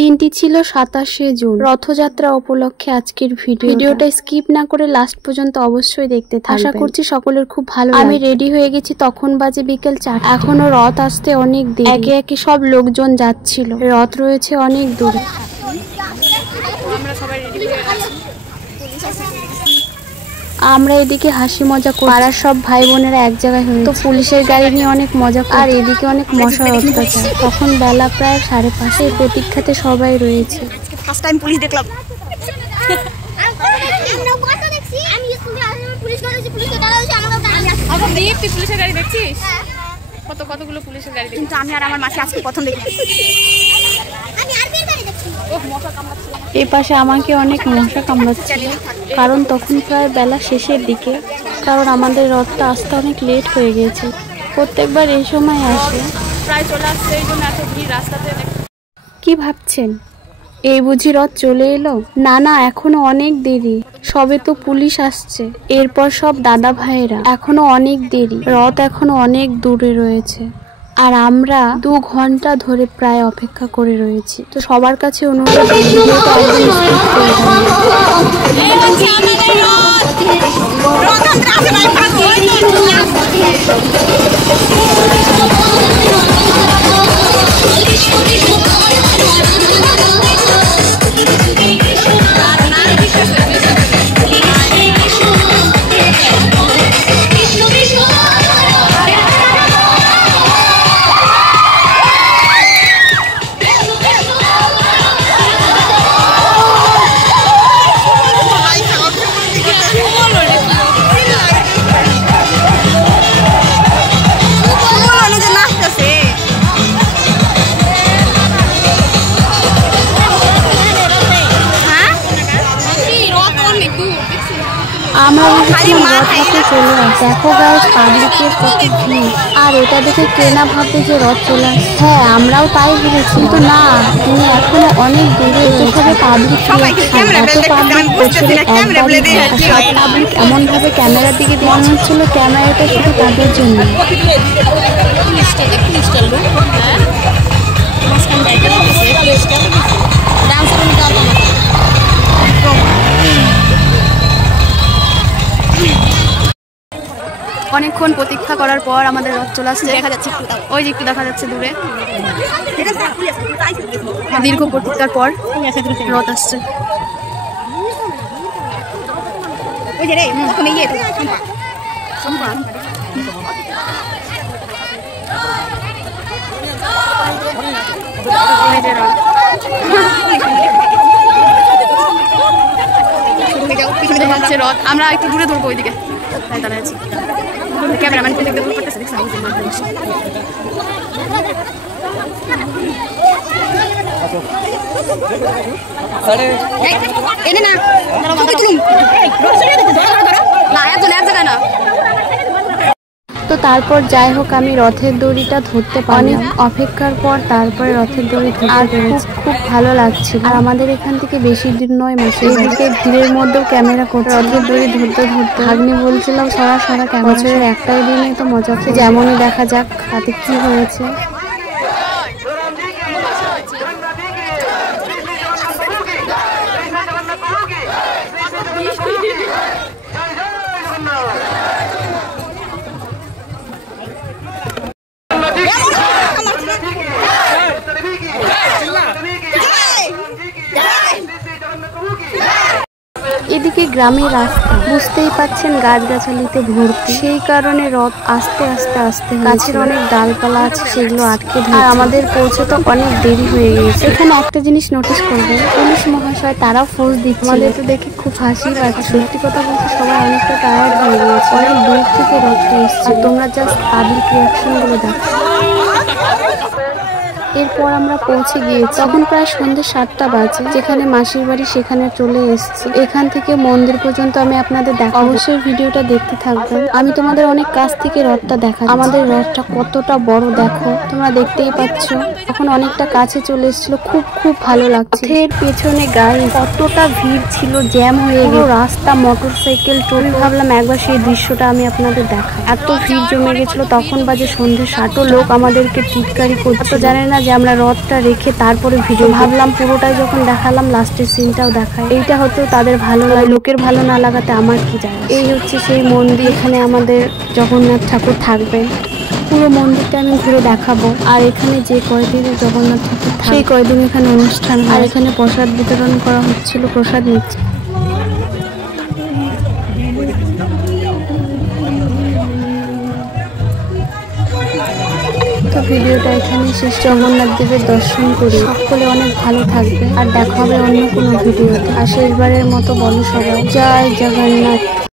দিনটি ছিল 27শে জুন, রথযাত্রা উপলক্ষে আজকের ভিডিওটা স্কিপ না করে লাস্ট পর্যন্ত অবশ্যই দেখতে থাকবেন। আশা করছি সকলের খুব ভালো লাগবে। আমি রেডি হয়ে গেছি, তখন বাজে বিকেল 4। এখনো রথ আসতে অনেক দেরি। একে একে সব লোকজন যাচ্ছিল, রথ রয়েছে অনেক দূরে। আমরা এদিকে হাসি মজা করি, পাড়ার সব ভাই বোনেরা এক জায়গায় হয়ে, তো পুলিশের গাড়ি নিয়ে অনেক মজা করি। আর এদিকে অনেক মশার অত্যাচার। তখন বেলা প্রায় 5:30। এই প্রতীক্ষাতে সবাই রয়েছে। ফার্স্ট টাইম পুলিশ দেখলাম। পুলিশের গাড়ি দেখছিস? কতগুলো পুলিশের গাড়ি, কিন্তু আমি আর আমার মাসি আজকে প্রথম দেখলাম। এই পাশে আমাকে অনেক মশা কামড়াচ্ছিল, কারণ তখন প্রায় বেলা শেষের দিকে। কারণ আমাদের রথটা আসতে অনেক লেট হয়ে গেছে, প্রত্যেকবার এই সময় আসে। প্রায় চলে আসছে, এই জন্য এত ভিড় রাস্তাতে। কি ভাবছেন, এই বুঝি রথ চলে এলো? না না, এখনো অনেক দেরি। সবে তো পুলিশ আসছে, এরপর সব দাদা ভাইয়েরা। এখনো অনেক দেরি, রথ এখনো অনেক দূরে রয়েছে। আর আমরা 2 ঘন্টা ধরে প্রায় অপেক্ষা করে রয়েছি। তো সবার কাছে অনুরোধ, ভিডিওটা একদম স্কিপ করে আমরা চলে আসি। দেখো গাইস, পাবলিকের কত ভিড়। আর এটা দেখে কেনা ভাববে যে রথ চলে আসে। হ্যাঁ, আমরাও তাই ভেবেছি, কিন্তু না, তিনি এখনো অনেক দূরে। এসবে পাবলিক পাবলিক এমন ভাবে ক্যামেরার দিকে মনে হচ্ছিল ক্যামেরাটা শুধু তাদের জন্য। অনেকক্ষণ প্রতীক্ষা করার পর আমাদের রথ চলে আসছে। দেখা যাচ্ছে, ওই যে একটু দেখা যাচ্ছে দূরে। দীর্ঘ প্রতীক্ষার পর রথ আসছে। রথ আমরা একটু দূরে ধরবো, ওইদিকে তাই দাঁড়ায় আছি। ক্যামেরাম্যান করতেছে, এনে না না। তো তারপর যাই হোক, আমি রথের দড়িটা ধরতে পারি। অনেক অপেক্ষার পর তারপরে রথের দড়ি ধরতে পেরেছি। খুব ভালো লাগছিল। আর আমাদের এখান থেকে বেশি দূর নয় মাসি, এদিকে ভিড়ের মধ্যেও ক্যামেরা করতে রথের দড়ি ধরতে ভাগ্নি বলছিলাম সরা বছরের একটাই দিনে তো মজা হচ্ছে, যেমনই দেখা যাক তাতে কি হয়েছে। এদিকে গ্রামের রাস্তা বুঝতেই পাচ্ছেন, গাছগাছালিতে ভর্তি। সেই কারণে রথ আস্তে আস্তে আসতে গাছের অনেক ডালপালা আছে, সেগুলো আটকে ধরে। আর আমাদের পৌঁছতে অনেক দেরি হয়ে গেছে। এখানে একটা জিনিস নোটিস করবেন, পুলিশ মহাশয় তারাও ফোর্স দিচ্ছে। আমাদের তো দেখে খুব হাসি পাচ্ছে। সত্যি কথা বলতে সবাই অনেকটা টায়ার্ড হয়ে গিয়েছে। অনেক দূর থেকে রথটা এসছে। তোমরা জাস্ট পাবলিক রিয়াকশন গুলো দেখো। এরপর আমরা পৌঁছে গিয়েছি, তখন প্রায় সন্ধ্যে 7টা বাজে। যেখানে মাসির বাড়ি সেখানে চলে এসেছি। এখান থেকে মন্দির পর্যন্ত আমি আপনাদের দেখাবো, অবশ্যই ভিডিওটা দেখতে থাকবেন। আমি তোমাদের অনেক কাছ থেকে রথটা দেখাচ্ছি। আমাদের রথটা কতটা বড় দেখো, তোমরা দেখতেই পাচ্ছ। এখন অনেকটা কাছে চলে এসেছিল, খুব ভালো লাগছে। এর পেছনে গাড়ি কতটা ভিড় ছিল, জ্যাম হয়ে গেল রাস্তা, মোটরসাইকেল। আমি ভাবলাম একবার সেই দৃশ্যটা আমি আপনাদের দেখাই। এত ভিড় জমে গেছিল। তখন বাজে সন্ধ্যে 7। লোক আমাদেরকে টিটকারি করছে, জানে না যে আমরা রথটা রেখে তারপরে ভিডিও ভাবলাম পুরোটাই যখন দেখালাম লাস্টের সিনটাও দেখায়। এইটা হতো তাদের ভালো লাগে, লোকের ভালো না লাগাতে আমার কি যায়। এই হচ্ছে সেই মন্দির, এখানে আমাদের জগন্নাথ ঠাকুর থাকবেন। পুরো মন্দিরটা আমি ঘুরে দেখাবো। আর এখানে যে কয়দিন জগন্নাথ ঠাকুর সেই কয়দিন এখানে অনুষ্ঠান, আর এখানে প্রসাদ বিতরণ করা হচ্ছিল, প্রসাদ নিচ্ছে। তো ভিডিওটা এখানে শেষ। জগন্নাথ দেবের দর্শন করি। সকলে অনেক ভালো থাকবে আর দেখা হবে অন্য কোনো ভিডিওতে। আর শেষবারের মতো বলো সবাই জয় জগন্নাথ।